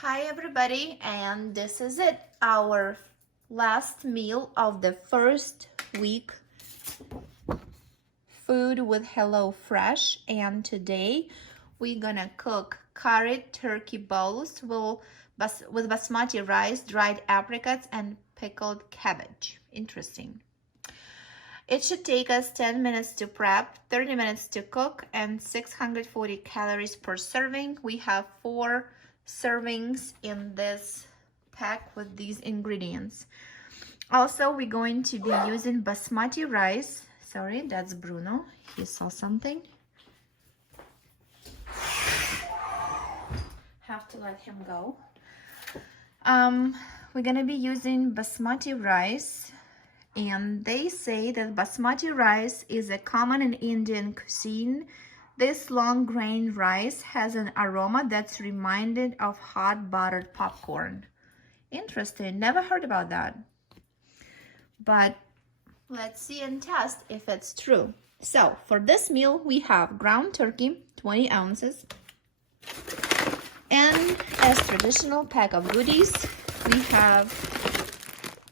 Hi everybody, and this is it, our last meal of the first week, food with Hello Fresh. And today we're gonna cook curried turkey bowls with basmati rice, dried apricots, and pickled cabbage. Interesting. It should take us 10 minutes to prep, 30 minutes to cook, and 640 calories per serving. We have 4 servings in this pack with these ingredients. Also, we're going to be using basmati rice. Sorry, that's Bruno. He saw something. Have to let him go. We're gonna be using basmati rice, and they say that basmati rice is a common in Indian cuisine. This long grain rice has an aroma that's reminded of hot buttered popcorn. Interesting, never heard about that. But let's see and test if it's true. So for this meal, we have ground turkey, 20 ounces. And as traditional pack of goodies, we have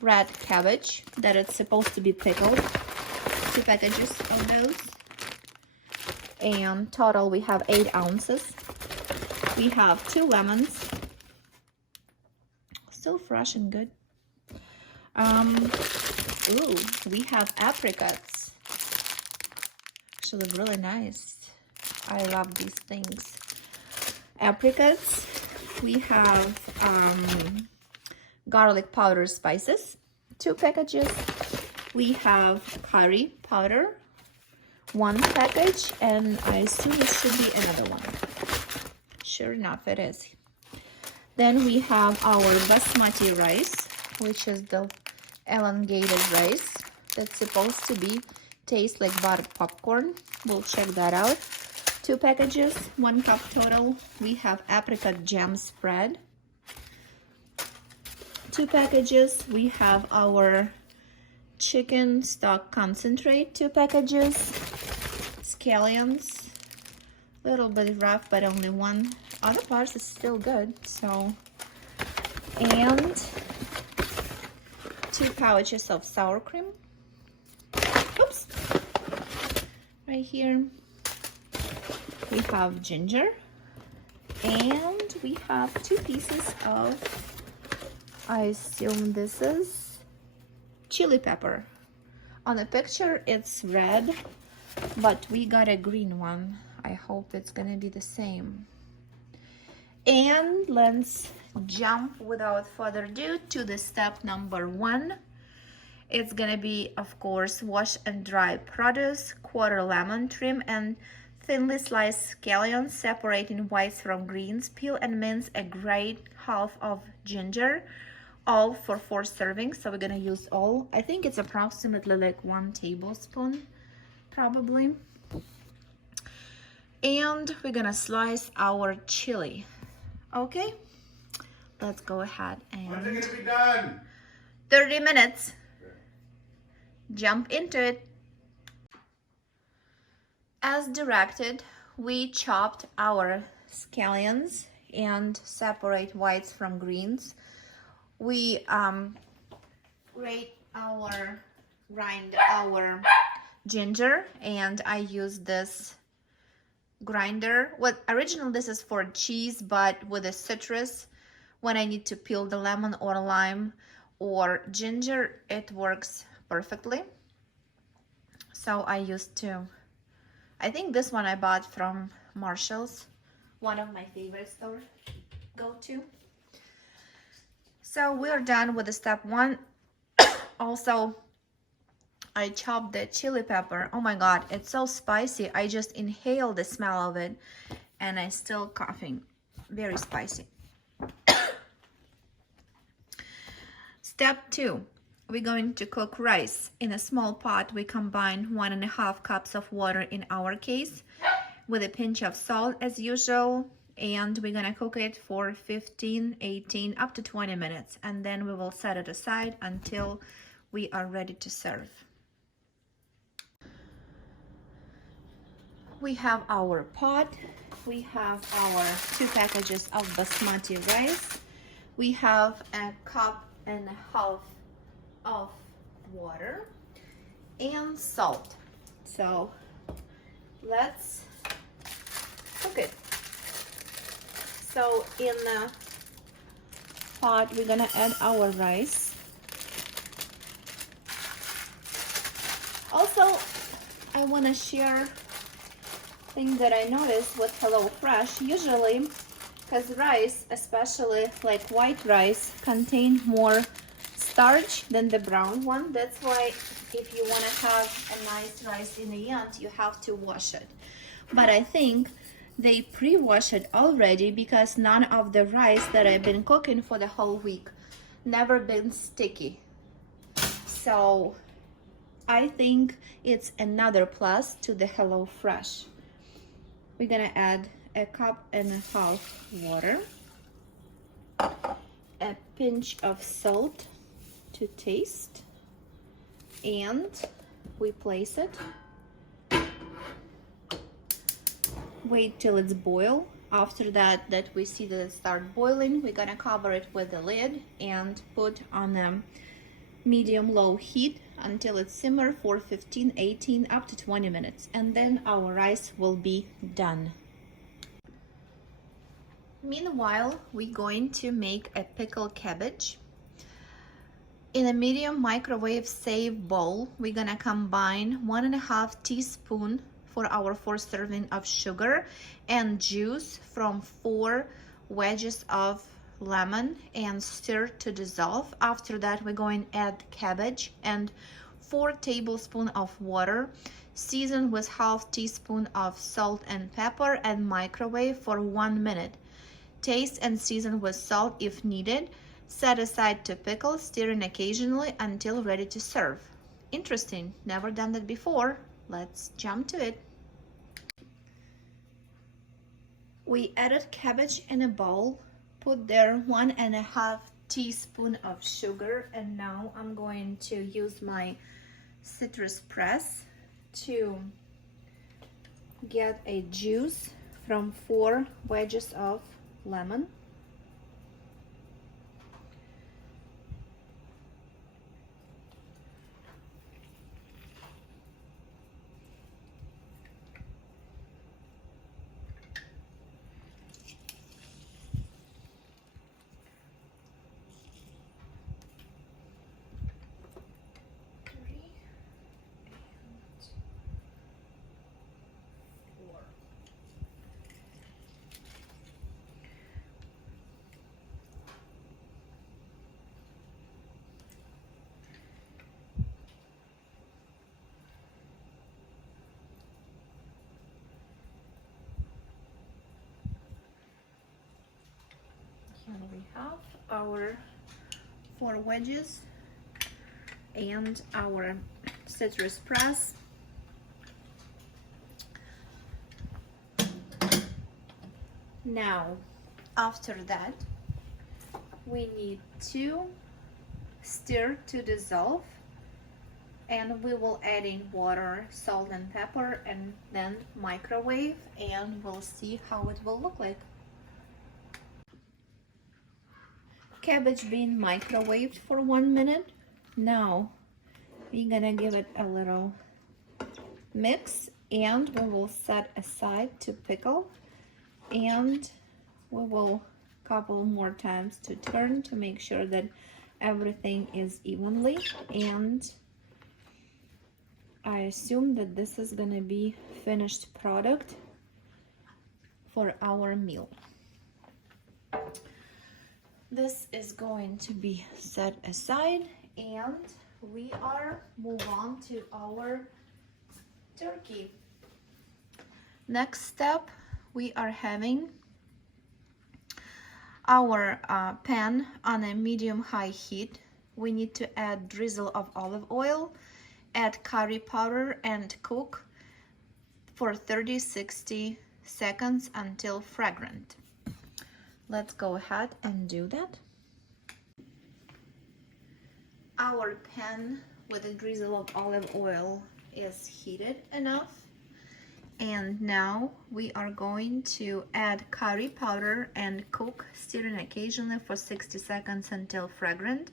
red cabbage that it's supposed to be pickled. 2 packages of those. And total we have 8 ounces. We have 2 lemons, still fresh and good. Ooh, we have apricots, actually really nice. I love these things. Apricots. We have garlic powder spices, 2 packages. We have curry powder, 1 package, and I assume it should be another one. Sure enough, it is. Then we have our basmati rice, which is the elongated rice that's supposed to be taste like buttered popcorn. We'll check that out. 2 packages, 1 cup total. We have apricot jam spread, 2 packages. We have our chicken stock concentrate, 2 packages. Scallions, a little bit rough, but only 1. Other parts is still good. So, and 2 pouches of sour cream. Oops, right here. We have ginger, and we have 2 pieces of, I assume this is chili pepper. On the picture it's red, but we got a green one. I hope it's gonna be the same. And let's jump without further ado to the step number 1. It's gonna be, of course, wash and dry produce, quarter lemon, trim and thinly sliced scallions, separating whites from greens, peel and mince a great half of ginger, all for 4 servings. So we're gonna use all. I think it's approximately like 1 tablespoon, probably. And we're gonna slice our chili. Okay, let's go ahead and. When's it gonna be done? 30 minutes. Okay. Jump into it. As directed, we chopped our scallions and separate whites from greens. We grind our ginger, and I use this grinder. Originally this is for cheese, but with a citrus, when I need to peel the lemon or lime or ginger, it works perfectly. So I used to, I think this one I bought from Marshall's, one of my favorite store go-to. So we're done with the step 1. Also, I chopped the chili pepper. Oh my god, it's so spicy. I just inhaled the smell of it and I'm still coughing. Very spicy. Step 2. We're going to cook rice. In a small pot, we combine 1.5 cups of water in our case with a pinch of salt as usual, and we're gonna cook it for 15, 18, up to 20 minutes, and then we will set it aside until we are ready to serve. We have our pot we have our 2 packages of Basmati rice. We have a cup and a half of water and salt. So let's cook it. So in a pot, we're gonna add our rice. Also, I wanna share thing that I noticed with HelloFresh. Usually, because rice, especially like white rice, contain more starch than the brown one. That's why if you want to have a nice rice in the end, you have to wash it. But I think they pre-wash it already because none of the rice that I've been cooking for the whole week never been sticky. So I think it's another plus to the HelloFresh. We're gonna add a cup and a half water, a pinch of salt to taste, and we place it. Wait till it's boiled. After that we see that it start boiling, we're gonna cover it with the lid and put on a medium-low heat until it simmer for 15, 18, up to 20 minutes, and then our rice will be done. Meanwhile, we're going to make a pickled cabbage. In a medium microwave safe bowl, we're gonna combine 1.5 teaspoon for our 4 serving of sugar and juice from 4 wedges of lemon and stir to dissolve. After that, we're going to add cabbage and 4 tablespoons of water, season with 1/2 teaspoon of salt and pepper, and microwave for 1 minute. Taste and season with salt if needed. Set aside to pickle, stirring occasionally until ready to serve. Interesting, never done that before. Let's jump to it. We added cabbage in a bowl, put there 1.5 teaspoon of sugar, and now I'm going to use my citrus press to get a juice from 4 wedges of lemon. Here we have our 4 wedges and our citrus press. Now, after that, we need to stir to dissolve, and we will add in water, salt and pepper, and then microwave, and we'll see how it will look like. Cabbage being microwaved for 1 minute. Now we're gonna give it a little mix, and we will set aside to pickle, and we will couple more times to turn to make sure that everything is evenly. And I assume that this is gonna be finished product for our meal. This is going to be set aside, and we are move on to our turkey. Next step, we are having our pan on a medium-high heat. We need to add drizzle of olive oil, add curry powder, and cook for 30-60 seconds until fragrant. Let's go ahead and do that. Our pan with a drizzle of olive oil is heated enough, And now we are going to add curry powder and cook, stirring occasionally for 60 seconds until fragrant.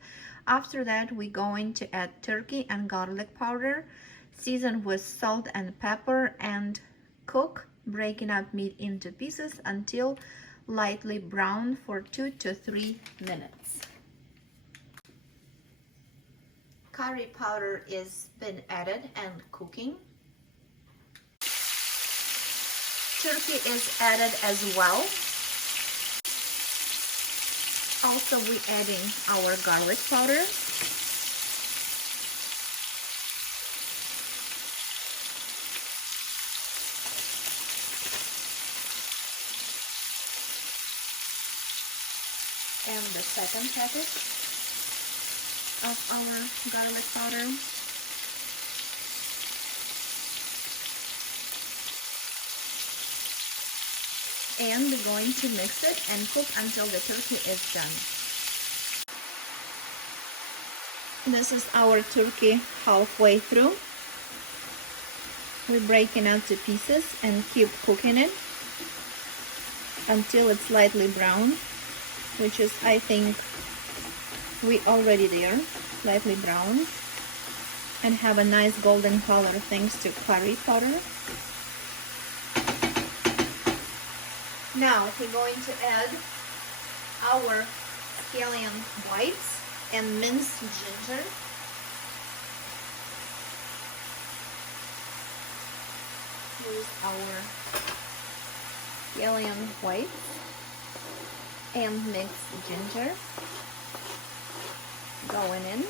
After that, we're going to add turkey and garlic powder, season with salt and pepper, and cook, breaking up meat into pieces until lightly brown for 2 to 3 minutes. Curry powder is been added and cooking. Turkey is added as well. Also, we're adding our garlic powder. And the second packet of our garlic powder. And we're going to mix it and cook until the turkey is done. This is our turkey halfway through. We're breaking out to pieces and keep cooking it until it's lightly brown, which is, I think, we already there, lightly brown, and have a nice golden color thanks to curry powder. Now we're going to add our scallion whites and minced ginger. Use our scallion whites and mixed ginger going in.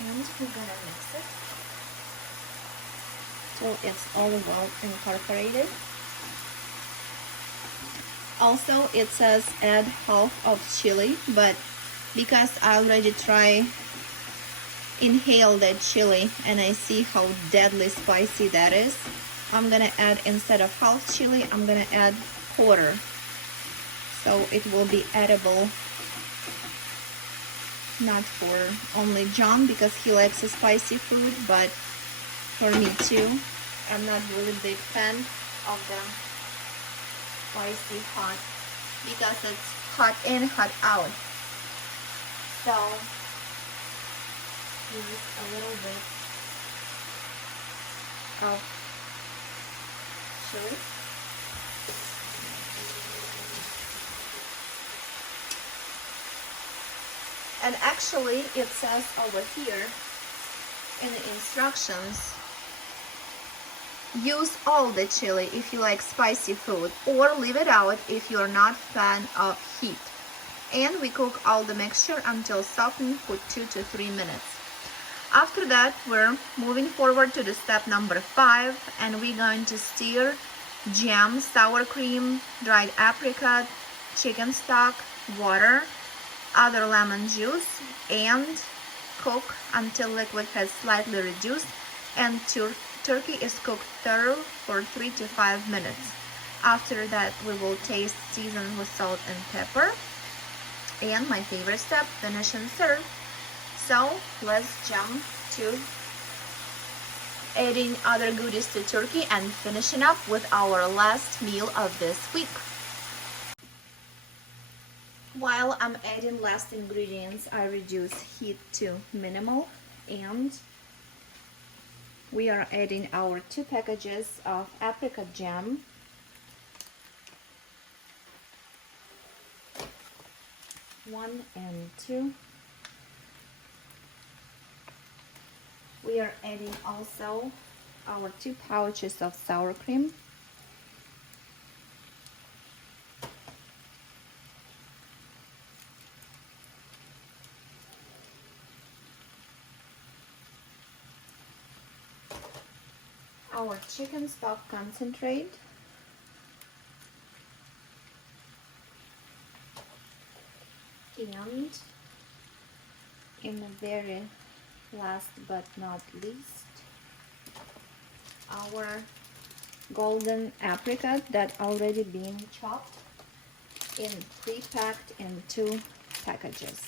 And we're gonna mix it till it's all well incorporated. Also, it says add half of chili, but because I already inhale that chili and I see how deadly spicy that is, I'm gonna add, instead of half chili, I'm gonna add quarter, so it will be edible, not for only John because he likes a spicy food, but for me too. I'm not really big fan of the spicy hot because it's hot in, hot out. So use a little bit of chili. And actually it says over here in the instructions, use all the chili if you like spicy food, or leave it out if you're not a fan of heat. And we cook all the mixture until softened for 2 to 3 minutes. After that, we're moving forward to the step number 5, and we're going to stir jam, sour cream, dried apricot, chicken stock, water, other lemon juice, and cook until liquid has slightly reduced and turkey is cooked thorough for 3 to 5 minutes. After that, we will taste, season with salt and pepper. And my favorite step, finish and serve. So let's jump to adding other goodies to turkey and finishing up with our last meal of this week. While I'm adding last ingredients, I reduce heat to minimal, and we are adding our 2 packages of apricot jam. One and 2. We are adding also our 2 pouches of sour cream. Our chicken stock concentrate. And in the very last but not least, our golden apricot that already been chopped in pre-packed in 2 packages.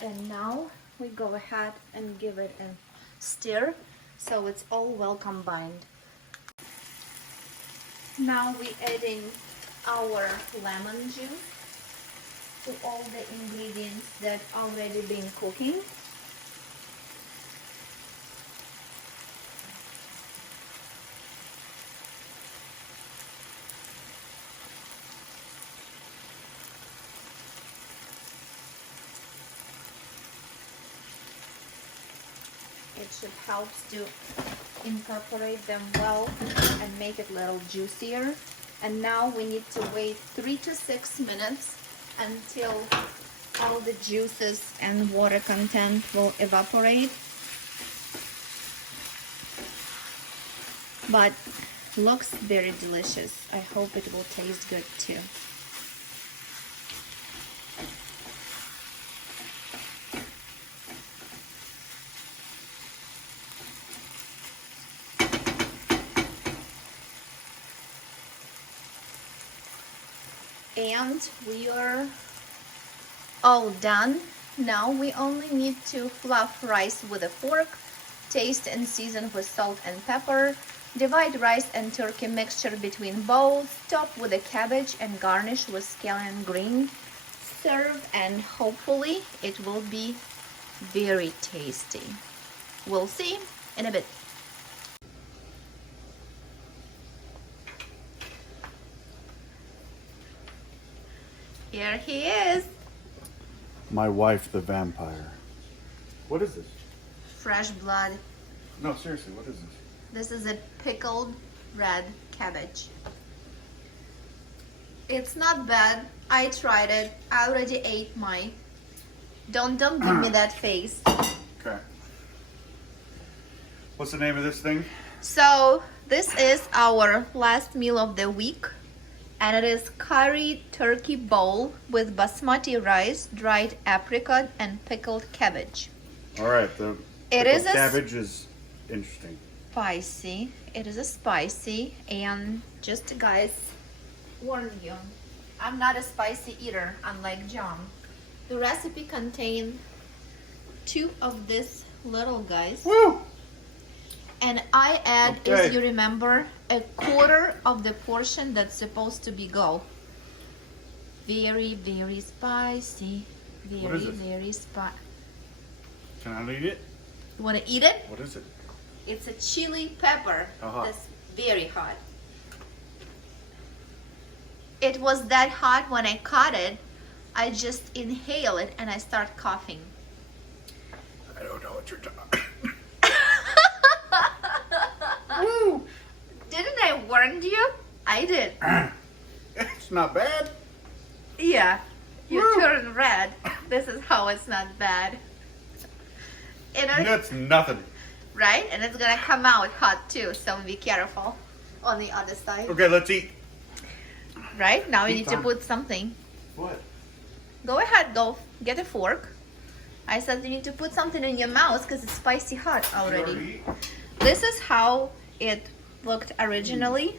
And now we go ahead and give it a stir so it's all well combined. Now we're adding our lemon juice to all the ingredients that already been cooking. It should help to incorporate them well and make it a little juicier. And now we need to wait 3 to 6 minutes until all the juices and water content will evaporate. But looks very delicious. I hope it will taste good too. And we are all done. Now we only need to fluff rice with a fork, taste and season with salt and pepper, divide rice and turkey mixture between bowls, top with a cabbage and garnish with scallion green. Serve and hopefully it will be very tasty. We'll see in a bit. Here he is. My wife, the vampire. What is this? Fresh blood. No, seriously, what is this? This is a pickled red cabbage. It's not bad. I tried it. I already ate mine. Don't give me that face. Okay. What's the name of this thing? So this is our last meal of the week. And it is curry turkey bowl with basmati rice, dried apricot, and pickled cabbage. All right, the pickled cabbage is interesting. Spicy. It is a spicy, and just to guys warn you, I'm not a spicy eater, unlike John. The recipe contains 2 of these little guys. Woo! And I add, Okay. if you remember, a quarter of the portion that's supposed to be go. Very, very spicy. What is Very, it? very spicy. Can I eat it? You want to eat it? What is it? It's a chili pepper. How hot? That's very hot. It was that hot when I caught it. I just inhale it and I start coughing. I don't know what you're talking. Woo! Didn't I warn you? I did. It's not bad. Yeah. You Woo! turn red. This is how it's not bad. That's nothing. Right? And it's gonna come out hot too, so be careful on the other side. Okay, let's eat. Right? Now you Eat need time. to put something. What? Go ahead, go get a fork. I said you need to put something in your mouth because it's spicy hot already. This is how it looked originally.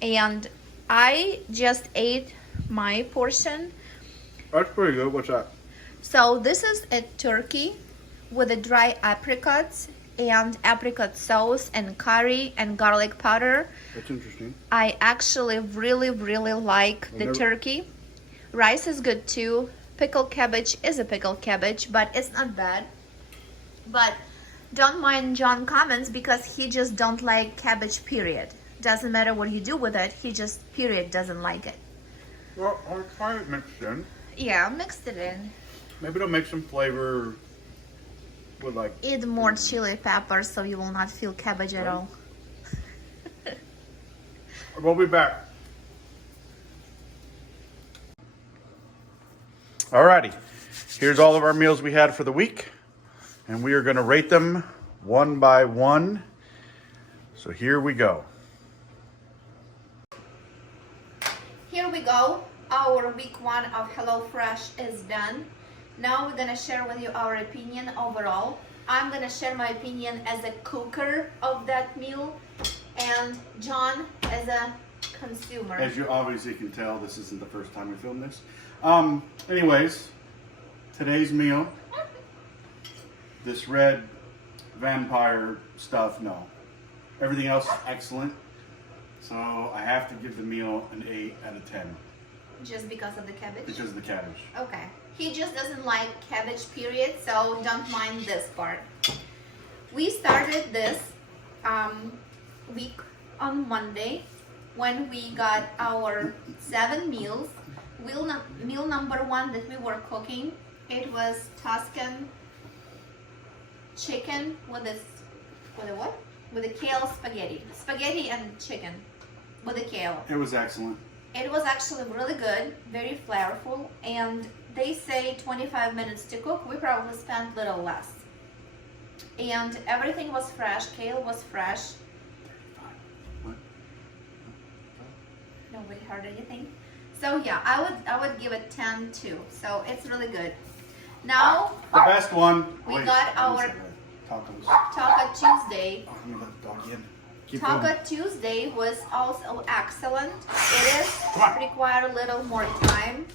And I just ate my portion. That's pretty good. What's that? So this is a turkey with the dry apricots and apricot sauce and curry and garlic powder. That's interesting. I actually really like the turkey. Rice is good too. Pickled cabbage is a pickled cabbage, but it's not bad. But don't mind John comments because he just don't like cabbage, period. Doesn't matter what you do with it, he just period doesn't like it. Well, I'll try it mixed in. Yeah, mixed it in. Maybe it'll make some flavor with like... Eat more chili pepper so you will not feel cabbage at all. We'll be back. Alrighty, here's all of our meals we had for the week, and we are going to rate them one by one. So here we go. Here we go. Our week 1 of HelloFresh is done. Now we're gonna share with you our opinion overall. I'm gonna share my opinion as a cooker of that meal, and John as a consumer. As you obviously can tell, this isn't the first time we filmed this. Anyways, today's meal this red vampire stuff, no. Everything else is excellent. So I have to give the meal an 8 out of 10. Just because of the cabbage? Because of the cabbage. Okay. He just doesn't like cabbage, period, so don't mind this part. We started this week on Monday when we got our 7 meals. Meal number 1 that we were cooking, it was Tuscan chicken with a what? With a kale spaghetti. Spaghetti and chicken with a kale. It was excellent. It was actually really good, very flavorful, and they say 25 minutes to cook. We probably spent a little less. And everything was fresh, kale was fresh. What? Nobody heard anything. So yeah, I would give it 10 too. So it's really good. Now the best one. We got our tacos. Taco Tuesday. Oh, I'm gonna let the dog in. Keep Taco going. Tuesday was also excellent. It is require a little more time.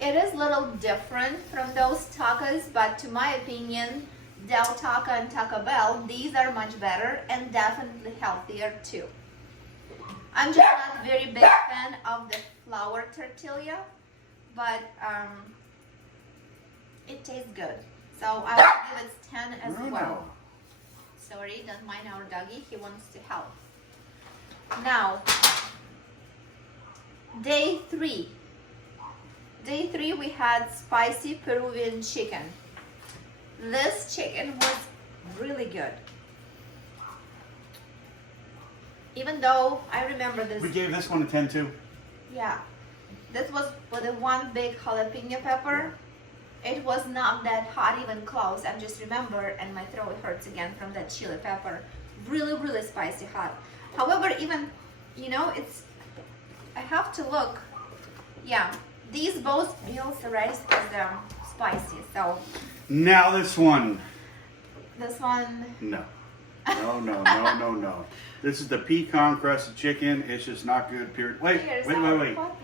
It is a little different from those tacos, but to my opinion, Del Taco and Taco Bell, these are much better and definitely healthier too. I'm just not very big fan of the flour tortilla, but it tastes good. So I will give it 10 as Bruno. well. Sorry, don't mind our doggy, he wants to help. Now, day 3. Day 3 we had spicy Peruvian chicken. This chicken was really good. Even though I remember this. We gave this one a 10 too. Yeah. This was with a 1 big jalapeno pepper. It was not that hot even close. I just remember, and my throat hurts again from that chili pepper. Really, really spicy hot. However, even, you know, I have to look. Yeah, these both meals, the rice is spicy. So Now this one. this one, No. No. This is the pecan crusted chicken. It's just not good, period. Wait. here's our Wait. puppy.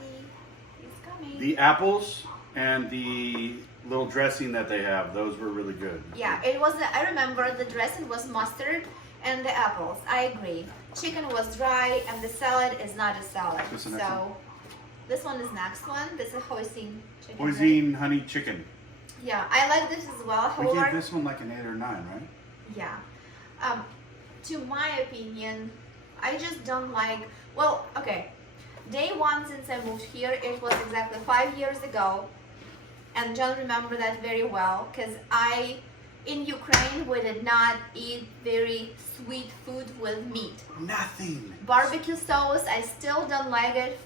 He's coming. The apples and the little dressing that they have, those were really good. Yeah, it was, I remember the dressing was mustard and the apples. I agree. Chicken was dry and the salad is not a salad. What's the next one? This one is next one. This is hoisin chicken. Hoisin honey chicken. Yeah, I like this as well. We gave However, this one like an 8 or 9, right? yeah. To my opinion, I just don't like, well, okay. Day 1 since I moved here, it was exactly 5 years ago. And John remember that very well because in Ukraine, we did not eat very sweet food with meat. Nothing. Barbecue sauce, I still don't like it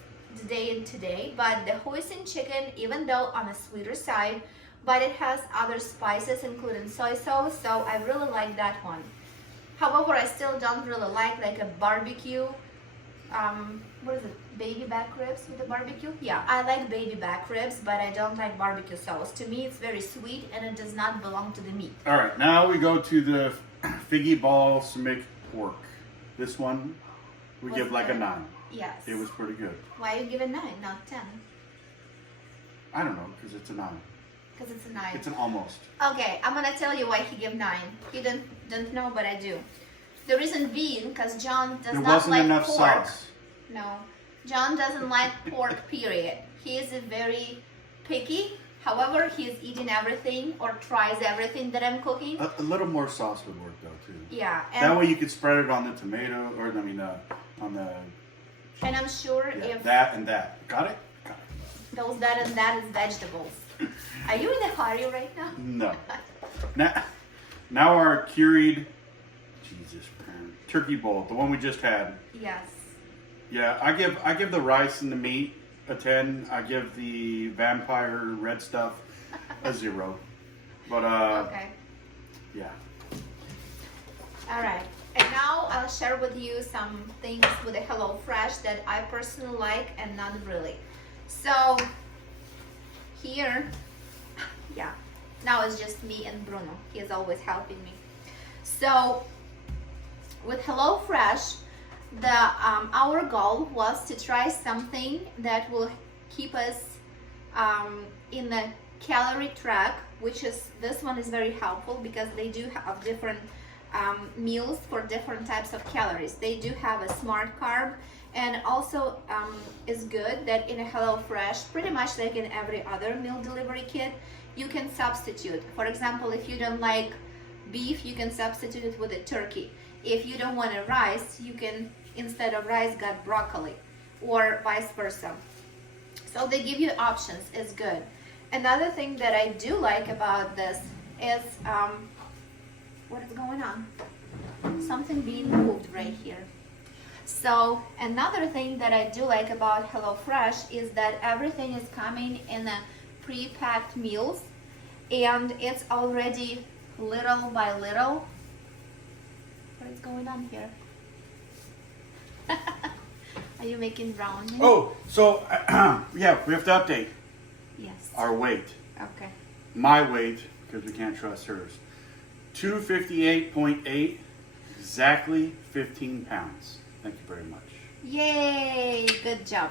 today, but the hoisin chicken, even though on a sweeter side, but it has other spices including soy sauce, so I really like that one. However, I still don't really like a barbecue, what is it, baby back ribs with the barbecue? Yeah, I like baby back ribs, but I don't like barbecue sauce. To me, it's very sweet and it does not belong to the meat. All right, now we go to the figgy balsamic pork. This one, we Was give like a good. 9. Yes. It was pretty good. Why you give it 9, not 10? I don't know, because it's a 9. Because it's a 9. It's an almost. Okay, I'm gonna tell you why he gave 9. You don't know, but I do. The reason being, because John does There not wasn't like enough pork. sauce. No, John doesn't like pork. Period. He is very picky. However, he is eating everything or tries everything that I'm cooking. A little more sauce would work though too. Yeah, That way you could spread it on the tomato, or I mean, on the and I'm sure yeah, if that and that. Got it? Got it. those that and that is vegetables. Are you in a hurry right now? No. Now our curried, Jesus, man, turkey bowl, the one we just had. Yes. Yeah, I give the rice and the meat a 10. I give the vampire red stuff a 0. But Okay. yeah. All right. And now I'll share with you some things with the HelloFresh that I personally like and not really. So here, yeah, now it's just me and Bruno. He is always helping me. So with HelloFresh, our goal was to try something that will keep us in the calorie track, which is, this one is very helpful because they do have different meals for different types of calories. They do have a smart carb, and also is good that in a HelloFresh, pretty much like in every other meal delivery kit, you can substitute. For example, if you don't like beef, you can substitute it with a turkey. If you don't want a rice, you can, instead of rice, get broccoli, or vice versa. So they give you options. It's good. Another thing that I do like about this is, what is going on? Something being moved right here. So another thing that I do like about HelloFresh is that everything is coming in a pre-packed meals, and it's already little by little. What is going on here? Are you making brownies? Oh, so yeah, we have to update Yes. our weight. Okay. My weight, because we can't trust hers. 258.8, exactly 15 pounds. Thank you very much. Yay! Good job.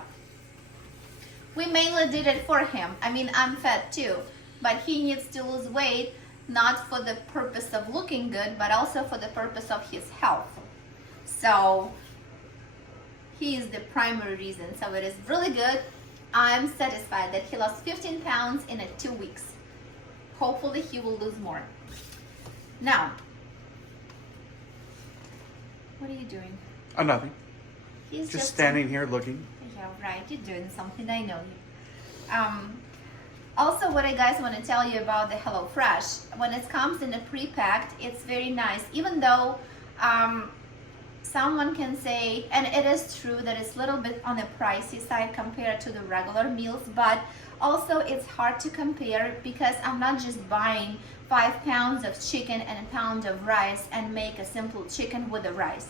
We mainly did it for him. I mean, I'm fat too, but he needs to lose weight, not for the purpose of looking good, but also for the purpose of his health. So he is the primary reason. So it is really good. I'm satisfied that he lost 15 pounds in 2 weeks. Hopefully he will lose more. Now, what are you doing? Oh, nothing. He's Just standing here looking. Yeah, right. You're doing something. I know you. Also, what I guys want to tell you about the HelloFresh, when it comes in a pre-packed, it's very nice. Even though someone can say, and it is true that it's a little bit on the pricey side compared to the regular meals, but also it's hard to compare because I'm not just buying 5 pounds of chicken and a pound of rice and make a simple chicken with the rice.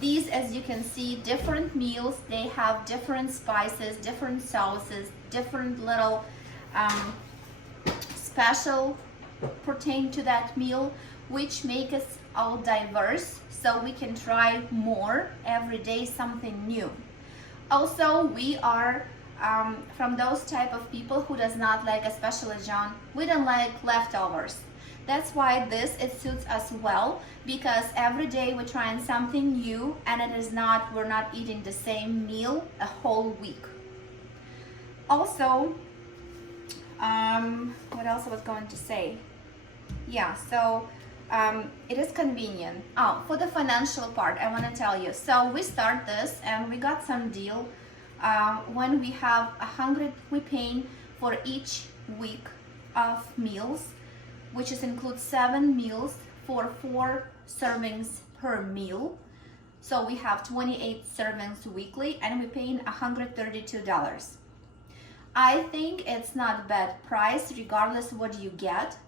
These, as you can see, different meals, they have different spices, different sauces, different little special pertain to that meal, which make us all diverse, so we can try more every day, something new. Also, we are from those type of people who does not like, especially John, we don't like leftovers. That's why it suits us well, because every day we're trying something new, and we're not eating the same meal a whole week. Also, what else I was going to say? Yeah, so it is convenient. Oh, for the financial part, I want to tell you. So we start this, and we got some deal. When we have 100, we pay for each week of meals, which includes 7 meals for 4 servings per meal. So we have 28 servings weekly, and we're paying $132. I think it's not bad price regardless what you get.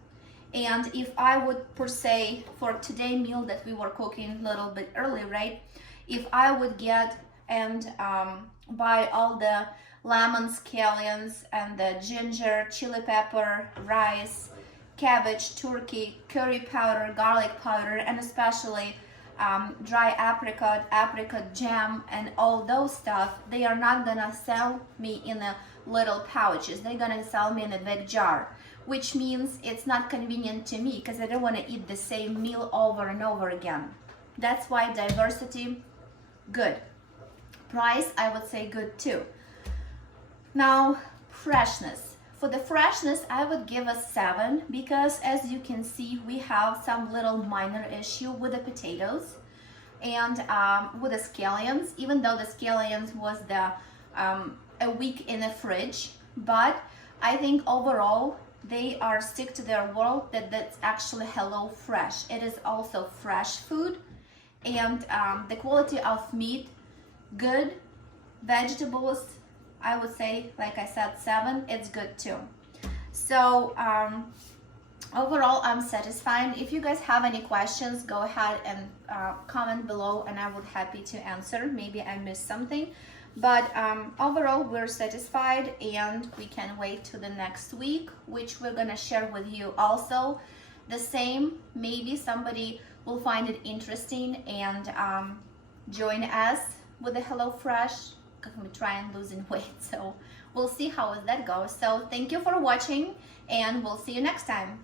And if I would, per se, for today meal that we were cooking a little bit early, right? If I would get and buy all the lemon scallions and the ginger, chili pepper, rice, cabbage, turkey, curry powder, garlic powder, and especially dry apricot jam, and all those stuff, they are not gonna sell me in a little pouches. They're gonna sell me in a big jar, which means it's not convenient to me because I don't want to eat the same meal over and over again. That's why diversity, good. Price, I would say good too. Now, freshness. For the freshness, I would give a 7 because, as you can see, we have some little minor issue with the potatoes and with the scallions, even though the scallions was a week in the fridge. But I think overall, they are stick to their word that's actually HelloFresh. It is also fresh food, and the quality of meat, good. Vegetables, I would say, like I said, 7, it's good too. So overall, I'm satisfied. If you guys have any questions, go ahead and comment below, and I would happy to answer. Maybe I missed something, but overall, we're satisfied, and we can wait to the next week, which we're gonna share with you also the same. Maybe somebody will find it interesting and join us with the HelloFresh. I'm trying losing weight, so we'll see how that goes. So thank you for watching, and we'll see you next time.